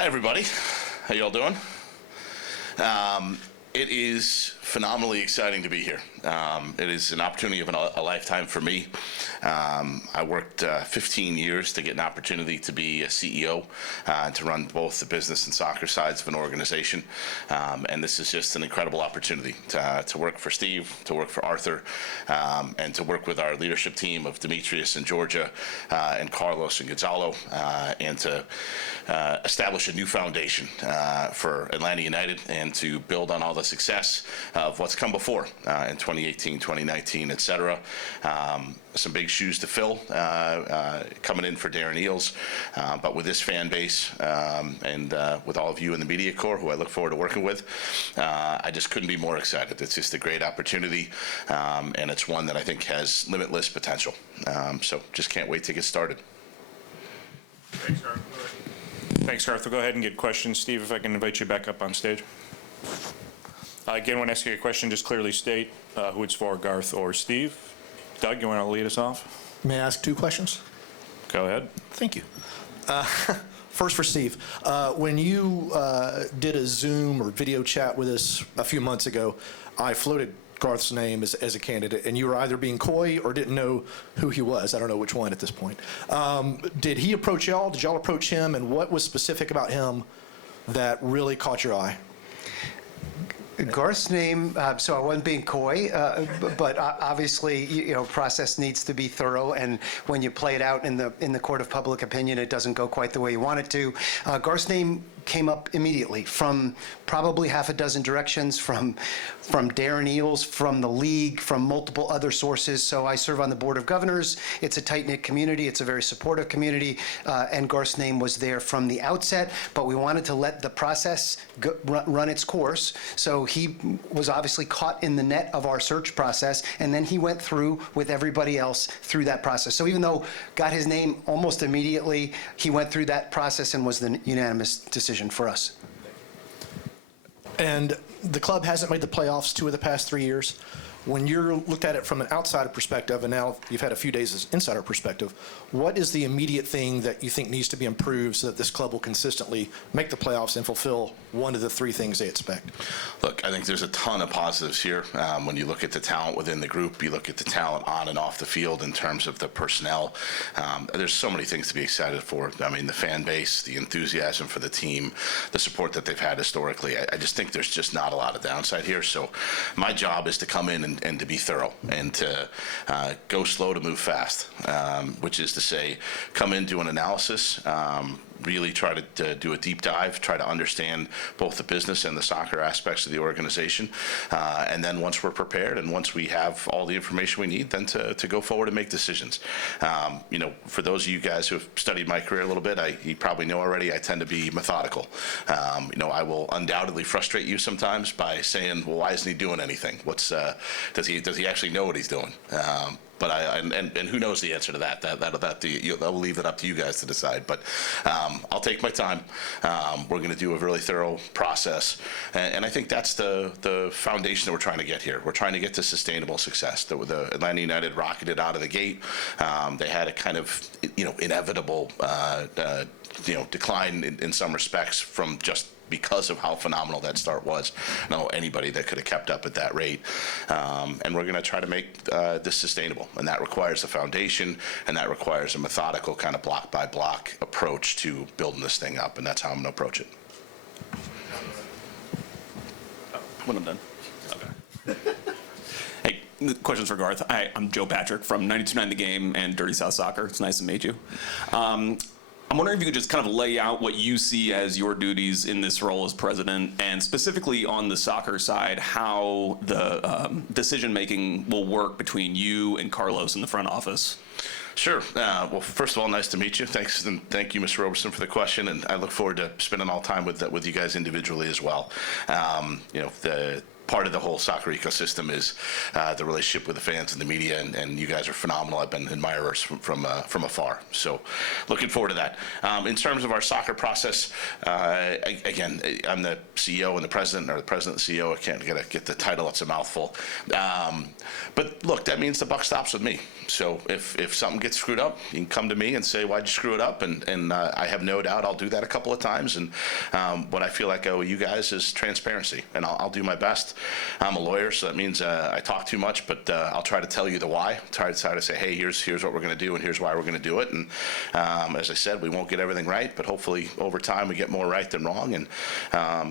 Hi, everybody. How y'all doing? It is phenomenally exciting to be here. It is an opportunity of a lifetime for me. I worked 15 years to get an opportunity to be a CEO and to run both the business and soccer sides of an organization. And this is just an incredible opportunity to work for Steve, to work for Arthur, and to work with our leadership team of Demetrius and Georgia and Carlos and Gonzalo, and to establish a new foundation for Atlanta United and to build on all the success of what's come before in 2018, 2019, et cetera. Some big shoes to fill coming in for Darren Eales, but with this fan base and with all of you in the media corps, who I look forward to working with, I just couldn't be more excited. It's just a great opportunity, and it's one that I think has limitless potential. So just can't wait to get started. Thanks, Garth. Thanks, Garth. We'll go ahead and get questions. Steve, if I can invite you back up on stage. Again, when I ask you a question, just clearly state who it's for, Garth or Steve. Doug, you want to lead us off? May I ask two questions? Go ahead. Thank you. First for Steve. When you did a Zoom or video chat with us a few months ago, I floated Garth's name as a candidate, and you were either being coy or didn't know who he was. I don't know which one at this point. Did he approach y'all? Did y'all approach him? And what was specific about him that really caught your eye? Garth's name, so I wasn't being coy, but obviously, process needs to be thorough, and when you play it out in the court of public opinion, it doesn't go quite the way you want it to. Garth's name came up immediately from probably half a dozen directions, from Darren Eales, from the league, from multiple other sources. So I serve on the Board of Governors. It's a tight-knit community. It's a very supportive community, and Garth's name was there from the outset, but we wanted to let the process run its course. So he was obviously caught in the net of our search process, and then he went through with everybody else through that process. So even though got his name almost immediately, he went through that process and was the unanimous decision for us. And the club hasn't made the playoffs 2 of the past 3 years. When you're looked at it from an outsider perspective, and now you've had a few days as insider perspective, what is the immediate thing that you think needs to be improved so that this club will consistently make the playoffs and fulfill one of the 3 things they expect? Look, I think there's a ton of positives here. When you look at the talent within the group, you look at the talent on and off the field in terms of the personnel. There's so many things to be excited for. I mean, the fan base, the enthusiasm for the team, the support that they've had historically. I just think there's just not a lot of downside here. So my job is to come in and to be thorough and to go slow to move fast, which is to say, come in, do an analysis, really try to do a deep dive, try to understand both the business and the soccer aspects of the organization. And then once we're prepared and once we have all the information we need, then to go forward and make decisions. For those of you guys who have studied my career a little bit, you probably know already, I tend to be methodical. I will undoubtedly frustrate you sometimes by saying, well, why isn't he doing anything? Does he actually know what he's doing? But and who knows the answer to that? I'll leave that up to you guys to decide. But I'll take my time. We're going to do a really thorough process, and I think that's the foundation that we're trying to get here. We're trying to get to sustainable success. The Atlanta United rocketed out of the gate. They had a kind of inevitable decline in some respects from just because of how phenomenal that start was. I don't know anybody that could have kept up at that rate. And we're going to try to make this sustainable. And that requires a foundation, and that requires a methodical kind of block by block approach to building this thing up. And that's how I'm going to approach it. When I'm done. Okay. Hey, the question's for Garth. Hi, I'm Joe Patrick from 92.9 The Game and Dirty South Soccer. It's nice to meet you. I'm wondering if you could just kind of lay out what you see as your duties in this role as president, and specifically on the soccer side, how the decision-making will work between you and Carlos in the front office. Sure. Well, first of all, nice to meet you. Thanks, and thank you, Mr. Roberson, for the question. And I look forward to spending all time with you guys individually as well. part of the whole soccer ecosystem is the relationship with the fans and the media, and you guys are phenomenal. I've been admirers from afar. So looking forward to that. In terms of our soccer process, again, I'm the CEO and the president, or the president and CEO. I can't get the title. It's a mouthful. But look, that means the buck stops with me. So if something gets screwed up, you can come to me and say, why'd you screw it up? And I have no doubt I'll do that a couple of times. And what I feel like I owe you guys is transparency, and I'll do my best. I'm a lawyer, so that means I talk too much, but I'll try to tell you the why. Try to say, hey, here's what we're going to do, and here's why we're going to do it. And as I said, we won't get everything right, but hopefully over time we get more right than wrong. And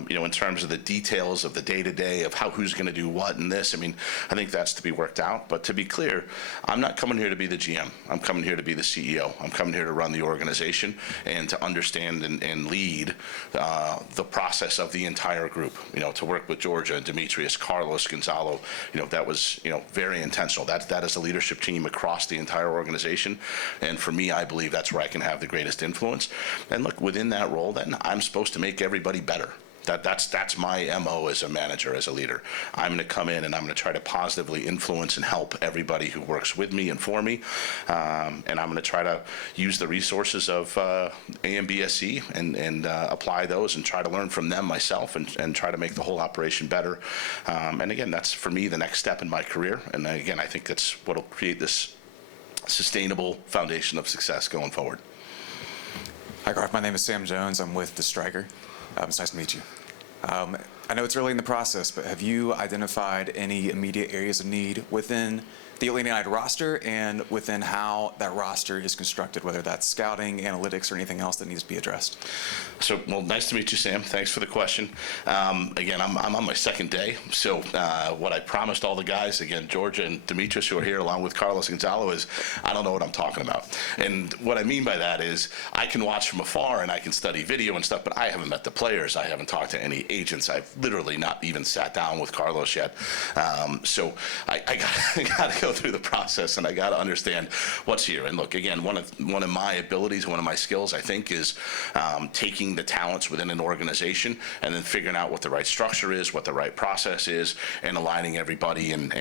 in terms of the details of the day-to-day of who's going to do what and this, I mean, I think that's to be worked out. But to be clear, I'm not coming here to be the GM. I'm coming here to be the CEO. I'm coming here to run the organization and to understand and lead the process of the entire group. To work with Georgia, Demetrius, Carlos, Gonzalo, that was very intentional. That is a leadership team across the entire organization. And for me, I believe that's where I can have the greatest influence. And look, within that role, then I'm supposed to make everybody better. That's my MO as a manager, as a leader. I'm going to come in and I'm going to try to positively influence and help everybody who works with me and for me. And I'm going to try to use the resources of AMBSC and apply those and try to learn from them myself and try to make the whole operation better. And again, that's for me the next step in my career. And again, I think that's what will create this sustainable foundation of success going forward. Hi, Garth. My name is Sam Jones. I'm with The Striker. It's nice to meet you. I know it's early in the process, but have you identified any immediate areas of need within the Atlanta United roster and within how that roster is constructed, whether that's scouting, analytics, or anything else that needs to be addressed? So, well, nice to meet you, Sam. Thanks for the question. Again, I'm on my second day. So what I promised all the guys, again, Georgia and Demetrius, who are here, along with Carlos Gonzalo, is I don't know what I'm talking about. And what I mean by that is I can watch from afar and I can study video and stuff, but I haven't met the players. I haven't talked to any agents. I've literally not even sat down with Carlos yet. So I got to go through the process, and I got to understand what's here. And look, again, one of my abilities, one of my skills, I think, is taking the talents within an organization and then figuring out what the right structure is, what the right process is, and aligning everybody and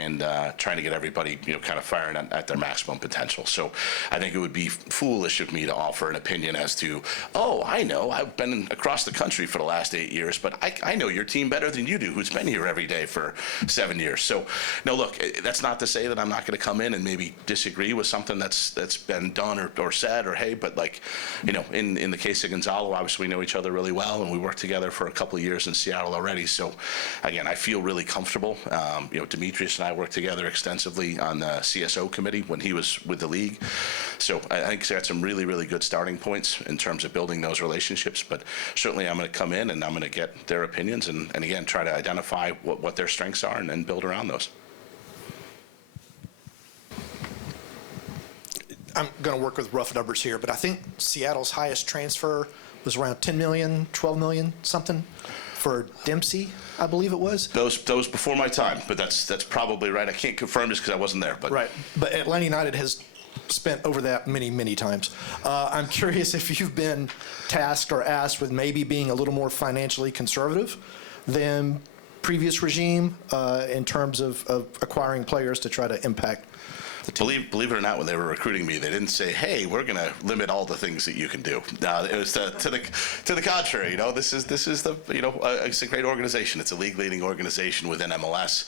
trying to get everybody kind of firing at their maximum potential. So I think it would be foolish of me to offer an opinion as to, oh, I know, I've been across the country for the last 8 years, but I know your team better than you do, who's been here every day for 7 years. So no, look, that's not to say that I'm not going to come in and maybe disagree with something that's been done or said, or hey, but like, in the case of Gonzalo, obviously we know each other really well, and we worked together for a couple of years in Seattle already. So again, I feel really comfortable. Demetrius and I worked together extensively on the CSO committee when he was with the league. So I think that's some really, really good starting points in terms of building those relationships. But certainly I'm going to come in and I'm going to get their opinions and again, try to identify what their strengths are and build around those. I'm going to work with rough numbers here, but I think Seattle's highest transfer was around 10 million, 12 million, something for Dempsey, I believe it was. Those before my time, but that's probably right. I can't confirm just because I wasn't there. But right. But Atlanta United has spent over that many, many times. I'm curious if you've been tasked or asked with maybe being a little more financially conservative than previous regime in terms of acquiring players to try to impact the team. Believe it or not, when they were recruiting me, they didn't say, "Hey, we're going to limit all the things that you can do." It was to the contrary. This is the it's a great organization. It's a league-leading organization within MLS.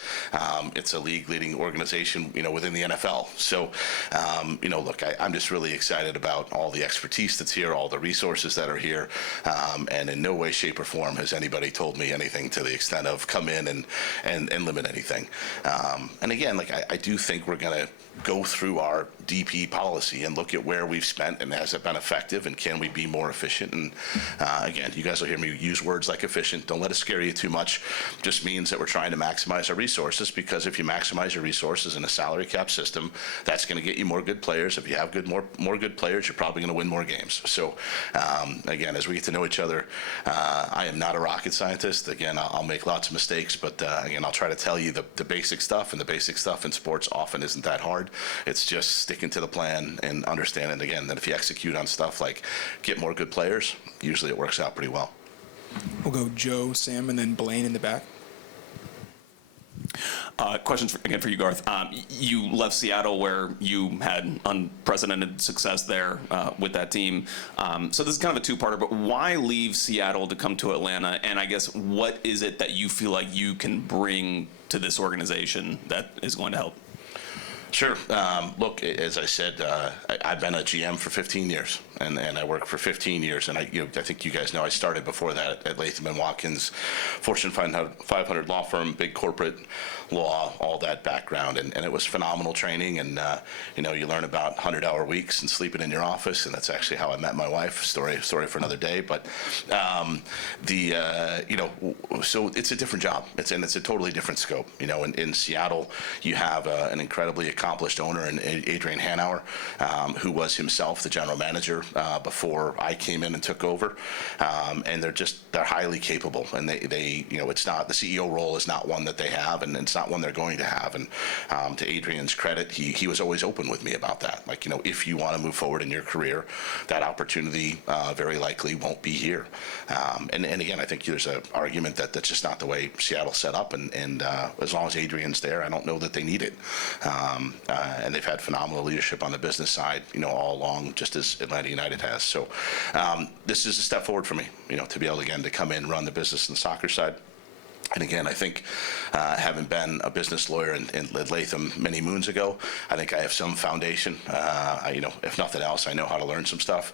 It's a league-leading organization within the NFL. So look, I'm just really excited about all the expertise that's here, all the resources that are here, and in no way, shape, or form has anybody told me anything to the extent of come in and limit anything. And again, like I do think we're going to go through our DP policy and look at where we've spent and has it been effective and can we be more efficient. And again, you guys will hear me use words like efficient. Don't let it scare you too much. Just means that we're trying to maximize our resources, because if you maximize your resources in a salary cap system, that's going to get you more good players. If you have more good players, you're probably going to win more games. So again, as we get to know each other, I am not a rocket scientist. Again, I'll make lots of mistakes, but again, I'll try to tell you the basic stuff, and the basic stuff in sports often isn't that hard. It's just sticking to the plan and understanding, again, that if you execute on stuff like get more good players, usually it works out pretty well. We'll go Joe, Sam, and then Blaine in the back. Questions again for you, Garth. You left Seattle where you had unprecedented success there with that team. So this is kind of a two-parter, but why leave Seattle to come to Atlanta? And I guess what is it that you feel like you can bring to this organization that is going to help? Sure. Look, as I said, I've been a GM for 15 years, and I worked for 15 years. And I think you guys know I started before that at Latham & Watkins, Fortune 500 law firm, big corporate law, all that background. And it was phenomenal training. And, you learn about 100-hour weeks and sleeping in your office. And that's actually how I met my wife. Story for another day. But, so it's a different job. It's a totally different scope. In Seattle, you have an incredibly accomplished owner in Adrian Hanauer, who was himself the general manager before I came in and took over, and they're highly capable, and they it's not, the CEO role is not one that they have, and it's not one they're going to have. And to Adrian's credit, he was always open with me about that. Like, if you want to move forward in your career, that opportunity very likely won't be here. And again, I think there's an argument that that's just not the way Seattle's set up, and as long as Adrian's there, I don't know that they need it. And they've had phenomenal leadership on the business side, all along, just as Atlanta United has. So this is a step forward for me, to be able to come in, run the business and the soccer side. And again, I think having been a business lawyer in Latham many moons ago, I think I have some foundation. If nothing else, I know how to learn some stuff,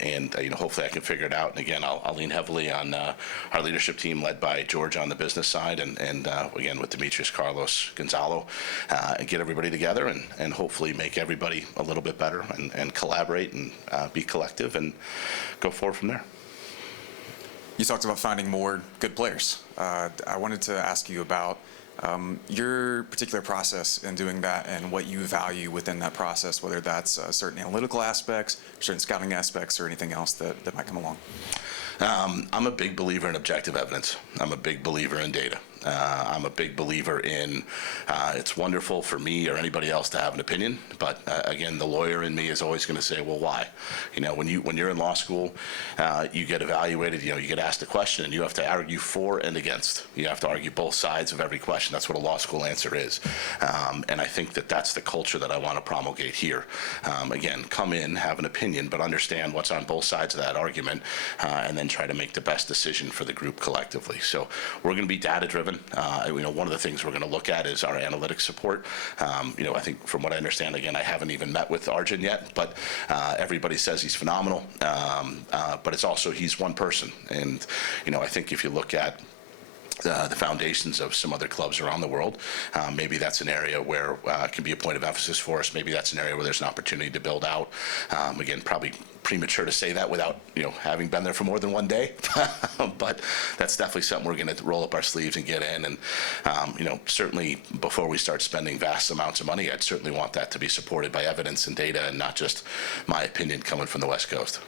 and hopefully I can figure it out. And again, I'll lean heavily on our leadership team led by George on the business side, and again with Demetrius, Carlos, Gonzalo, and get everybody together and hopefully make everybody a little bit better and collaborate and be collective and go forward from there. You talked about finding more good players. I wanted to ask you about your particular process in doing that and what you value within that process, whether that's certain analytical aspects, certain scouting aspects, or anything else that might come along. I'm a big believer in objective evidence. I'm a big believer in data. I'm a big believer in it's wonderful for me or anybody else to have an opinion, but again, the lawyer in me is always going to say, well, why? When you're in law school, you get evaluated, you get asked a question, and you have to argue for and against. You have to argue both sides of every question. That's what a law school answer is. And I think that's the culture that I want to promulgate here. Again, come in, have an opinion, but understand what's on both sides of that argument, and then try to make the best decision for the group collectively. So we're going to be data-driven. One of the things we're going to look at is our analytics support. I think from what I understand, again, I haven't even met with Arjun yet, but everybody says he's phenomenal. But it's also, he's one person. And, I think if you look at the foundations of some other clubs around the world, maybe that's an area where it can be a point of emphasis for us. Maybe that's an area where there's an opportunity to build out. Again, probably premature to say that without having been there for more than one day, but that's definitely something we're going to roll up our sleeves and get in. And certainly before we start spending vast amounts of money, I'd certainly want that to be supported by evidence and data, and not just my opinion coming from the West Coast.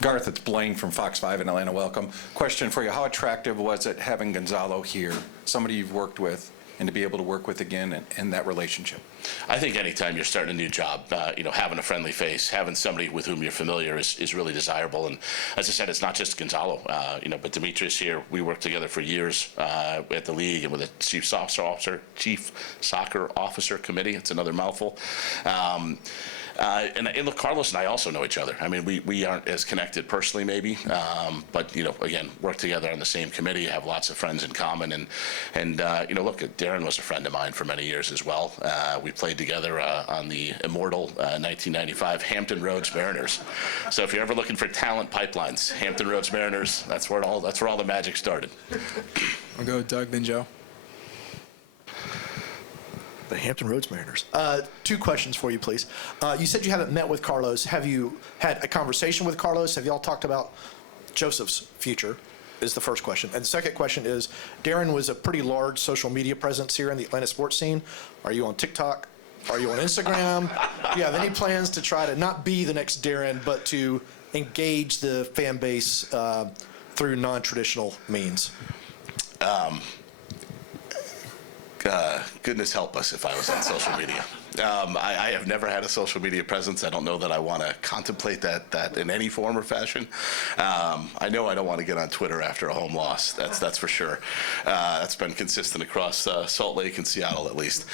Garth, it's Blaine from Fox 5 in Atlanta. Welcome. Question for you. How attractive was it having Gonzalo here, somebody you've worked with, and to be able to work with again in that relationship? I think anytime you're starting a new job, having a friendly face, having somebody with whom you're familiar is really desirable. And as I said, it's not just Gonzalo, but Demetrius here. We worked together for years at the league and with the Chief Soccer Officer Committee. It's another mouthful. And look, Carlos and I also know each other. I mean, we aren't as connected personally, maybe, but again, work together on the same committee, have lots of friends in common, and look, Darren was a friend of mine for many years as well. We played together on the immortal 1995 Hampton Roads Mariners. So if you're ever looking for talent pipelines, Hampton Roads Mariners, that's where all the magic started. I'll go with Doug, then Joe. The Hampton Roads Mariners. Two questions for you, please. You said you haven't met with Carlos. Have you had a conversation with Carlos? Have y'all talked about Joseph's future? Is the first question. And the second question is, Darren was a pretty large social media presence here in the Atlanta sports scene. Are you on TikTok? Are you on Instagram? Do you have any plans to try to not be the next Darren, but to engage the fan base through non-traditional means? Goodness help us if I was on social media. I have never had a social media presence. I don't know that I want to contemplate that in any form or fashion. I know I don't want to get on Twitter after a home loss. That's for sure. That's been consistent across Salt Lake and Seattle, at least.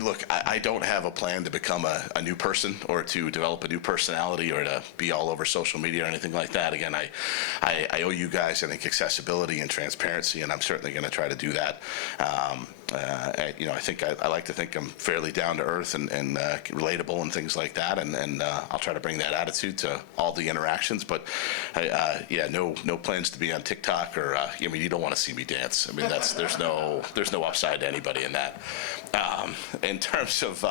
Look, I don't have a plan to become a new person or to develop a new personality or to be all over social media or anything like that. Again, I owe you guys, I think, accessibility and transparency, and I'm certainly going to try to do that. I think I like to think I'm fairly down to earth and relatable and things like that, and I'll try to bring that attitude to all the interactions. But no plans to be on TikTok or you don't want to see me dance. I mean, there's no upside to anybody in that. In terms of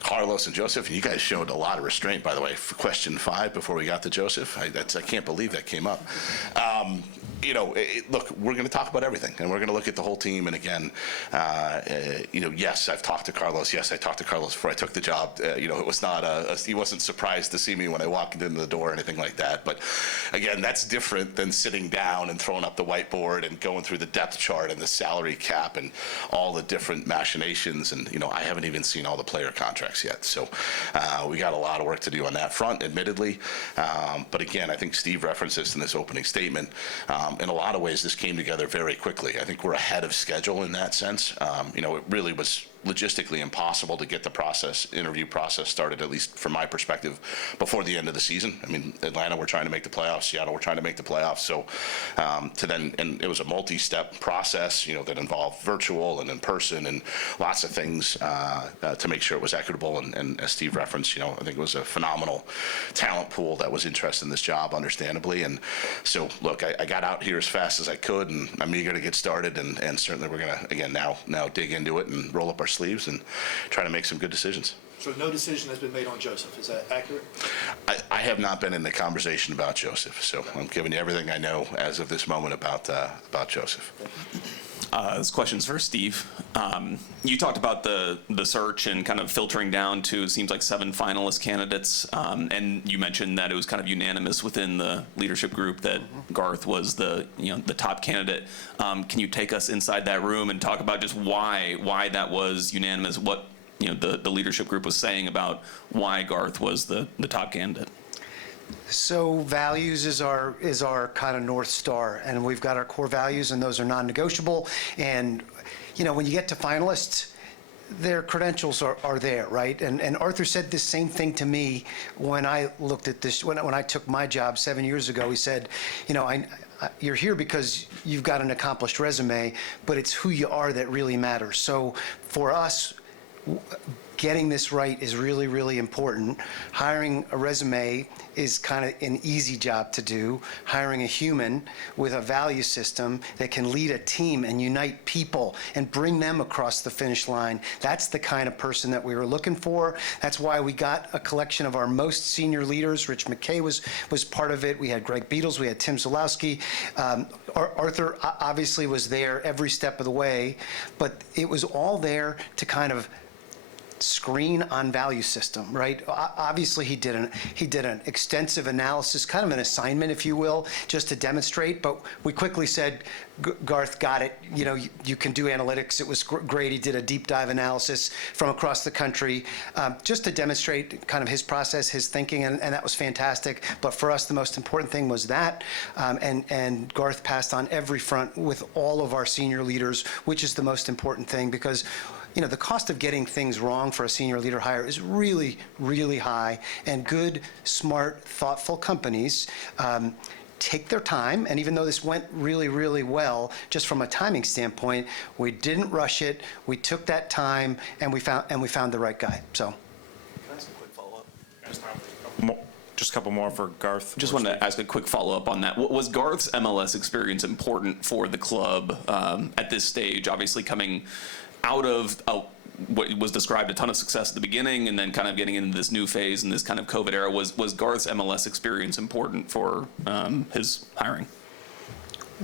Carlos and Joseph, you guys showed a lot of restraint, by the way. For question 5 before we got to Joseph, I can't believe that came up. Look, we're going to talk about everything, and we're going to look at the whole team. And again, yes, I've talked to Carlos. Yes, I talked to Carlos before I took the job. It was not he wasn't surprised to see me when I walked into the door or anything like that. But again, that's different than sitting down and throwing up the whiteboard and going through the depth chart and the salary cap and all the different machinations. And, I haven't even seen all the player contracts yet. So we got a lot of work to do on that front, admittedly. But again, I think Steve referenced this in this opening statement. In a lot of ways, this came together very quickly. I think we're ahead of schedule in that sense. It really was logistically impossible to get the interview process started, at least from my perspective, before the end of the season. I mean, Atlanta, we're trying to make the playoffs. Seattle, we're trying to make the playoffs. So and it was a multi-step process, that involved virtual and in person and lots of things to make sure it was equitable. And as Steve referenced, I think it was a phenomenal talent pool that was interested in this job, understandably. And so, look, I got out here as fast as I could, and I'm eager to get started. And certainly we're going to, again, now dig into it and roll up our sleeves and try to make some good decisions. So no decision has been made on Joseph. Is that accurate? I have not been in the conversation about Joseph, so I'm giving you everything I know as of this moment about Joseph. This question's for Steve. You talked about the search and kind of filtering down to, it seems like 7 finalist candidates, and you mentioned that it was kind of unanimous within the leadership group that Garth was the top candidate. Can you take us inside that room and talk about just why that was unanimous? What the leadership group was saying about why Garth was the top candidate? So values is our kind of North Star, and we've got our core values, and those are non-negotiable. And when you get to finalists, their credentials are there, right? And Arthur said the same thing to me when I looked at this, when I took my job 7 years ago. He said, you're here because you've got an accomplished resume, but it's who you are that really matters. So for us, getting this right is really, really important. Hiring a resume is kind of an easy job to do. Hiring a human with a value system that can lead a team and unite people and bring them across the finish line, that's the kind of person that we were looking for. That's why we got a collection of our most senior leaders. Rich McKay was part of it. We had Greg Beatles. We had Tim Zalowski. Arthur obviously was there every step of the way, but it was all there to kind of screen on value system, right? Obviously, he did an extensive analysis, kind of an assignment, if you will, just to demonstrate. But we quickly said, Garth got it. You can do analytics. It was great. He did a deep dive analysis from across the country, just to demonstrate kind of his process, his thinking, and that was fantastic. But for us, the most important thing was that, and Garth passed on every front with all of our senior leaders, which is the most important thing, because the cost of getting things wrong for a senior leader hire is really, really high, and good, smart, thoughtful companies take their time. And even though this went really, really well, just from a timing standpoint, we didn't rush it. We took that time, and we found the right guy. So. Can I ask a quick follow-up? Just a couple more for Garth. Just wanted to ask a quick follow-up on that. Was Garth's MLS experience important for the club at this stage? Obviously, coming out of what was described a ton of success at the beginning, and then kind of getting into this new phase in this kind of COVID era, was Garth's MLS experience important for his hiring?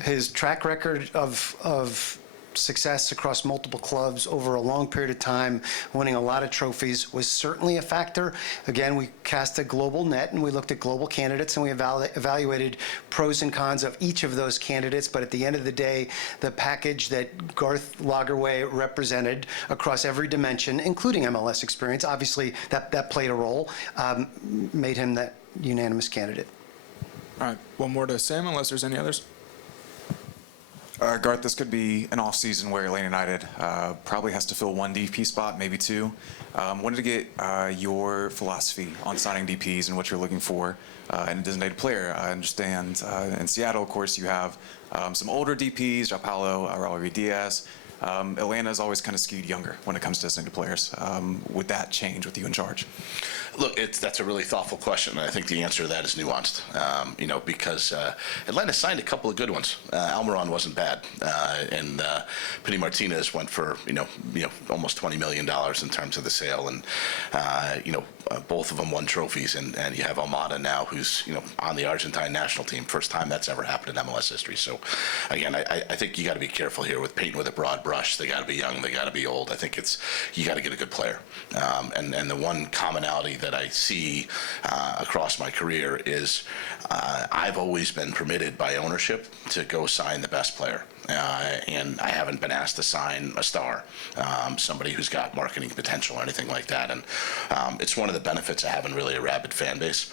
His track record of success across multiple clubs over a long period of time, winning a lot of trophies, was certainly a factor. Again, we cast a global net and we looked at global candidates and we evaluated pros and cons of each of those candidates. But at the end of the day, the package that Garth Lagerwey represented across every dimension, including MLS experience, obviously that played a role, made him that unanimous candidate. All right, one more to Sam, unless there's any others. Garth, this could be an off-season where Atlanta United probably has to fill one DP spot, maybe two. Wanted to get your philosophy on signing DPs and what you're looking for in a designated player. I understand in Seattle, of course, you have some older DPs, João Paulo, Raul Diaz. Atlanta is always kind of skewed younger when it comes to designated players. Would that change with you in charge? Look, that's a really thoughtful question, and I think the answer to that is nuanced. Because Atlanta signed a couple of good ones. Almiron wasn't bad, and Pity Martinez went for almost $20 million in terms of the sale, and both of them won trophies. And you have Almada now, who's on the Argentine national team. First time that's ever happened in MLS history. So, again, I think you got to be careful here with painting with a broad brush. They got to be young. They got to be old. I think you got to get a good player. And the one commonality that I see across my career is I've always been permitted by ownership to go sign the best player. And I haven't been asked to sign a star, somebody who's got marketing potential or anything like that. And it's one of the benefits of having really a rabid fan base,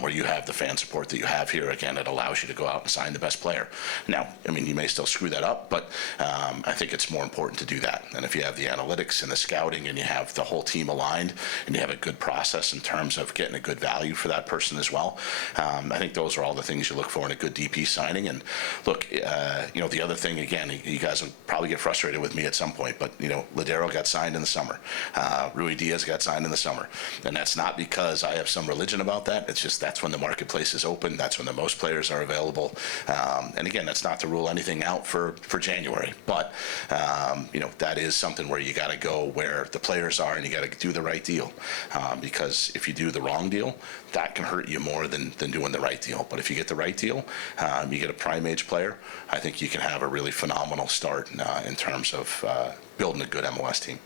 where you have the fan support that you have here. Again, it allows you to go out and sign the best player. Now, you may still screw that up, but I think it's more important to do that. And if you have the analytics and the scouting and you have the whole team aligned and you have a good process in terms of getting a good value for that person as well, I think those are all the things you look for in a good DP signing. And look, the other thing, again, you guys will probably get frustrated with me at some point, but Ladero got signed in the summer. Rui Diaz got signed in the summer. And that's not because I have some religion about that. It's just that's when the marketplace is open. That's when the most players are available. And again, that's not to rule anything out for January. But, that is something where you got to go where the players are and you got to do the right deal. Because if you do the wrong deal, that can hurt you more than doing the right deal. But if you get the right deal, you get a prime age player, I think you can have a really phenomenal start in terms of building a good MLS team.